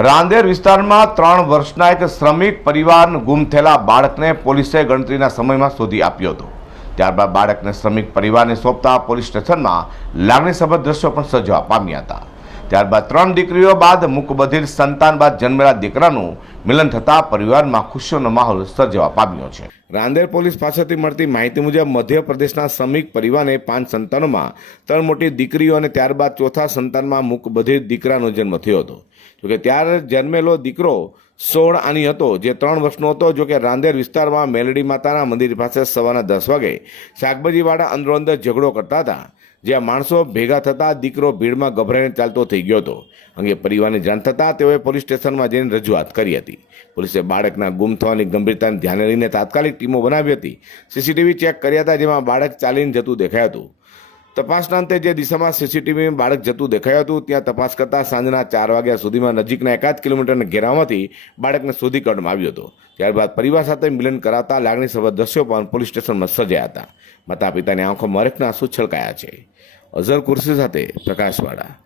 રાંદેર વિસ્તારમાં ત્રણ વર્ષના એક શ્રમિક પરિવાર ગુમ થયેલા બાળકને પોલીસે ગણતરીના સમયમાં શોધી આપ્યો હતો. ત્યારબાદ બાળકને શ્રમિક પરિવારને સોંપતા પોલીસ સ્ટેશનમાં લાગણીસભર દ્રશ્યો પણ સર્જવા પામ્યા હતા. ત્યારબાદ ત્રણ દીકરીઓ બાદ મૂકબધિર સંતાન બાદ જન્મેલા દીકરાનું મિલન થતાં પરિવારમાં ખુશીઓનો માહોલ સર્જવા પામ્યો છે. રાંદેર પોલીસ પાસેથી મળતી માહિતી મુજબ મધ્યપ્રદેશના શ્રમિક પરિવારને પાંચ સંતાનોમાં, ત્રણ મોટી દીકરીઓ અને ત્યારબાદ ચોથા સંતાનમાં મૂકબધિર દીકરાનો જન્મ થયો હતો. જોકે ત્યારે જન્મેલો દીકરો સોળ આની હતો, જે ત્રણ વર્ષનો હતો, જો કે રાંદેર વિસ્તારમાં મેલડી માતાના મંદિર પાસે સવારના દસ વાગે શાકભાજીવાળા અંદરો અંદર ઝઘડો કરતા હતા, જ્યાં માણસો ભેગા થતાં દીકરો ભીડમાં ગભરાઈને ચાલતો થઈ ગયો હતો. અંગે પરિવારને જાણ થતાં તેઓએ પોલીસ સ્ટેશનમાં જઈને રજૂઆત કરી હતી. પોલીસે બાળકના ગુમ થવાની ગંભીરતાને ધ્યાને લઈને તાત્કાલિક ટીમો બનાવી હતી. સીસીટીવી ચેક કર્યા હતા, જેમાં બાળક ચાલીને જતું દેખાયું હતું. તપાસના અંતે જે દિશામાં સીસીટીવીમાં બાળક જતું દેખાયું હતું, ત્યાં તપાસ કરતાં સાંજના ચાર વાગ્યા સુધીમાં નજીકના એકાદ કિલોમીટરના ઘેરામાંથી બાળકને શોધી કાઢવામાં આવ્યો હતો. ત્યારબાદ પરિવાર સાથે મિલન કરાતા લાગણીસભર દ્રશ્યો પણ પોલીસ સ્ટેશનમાં સર્જાયા હતા. માતા પિતાની આંખો હરેકના આંસુ છલકાયા છે. અઝર કુર્સી સાથે પ્રકાશવાળા.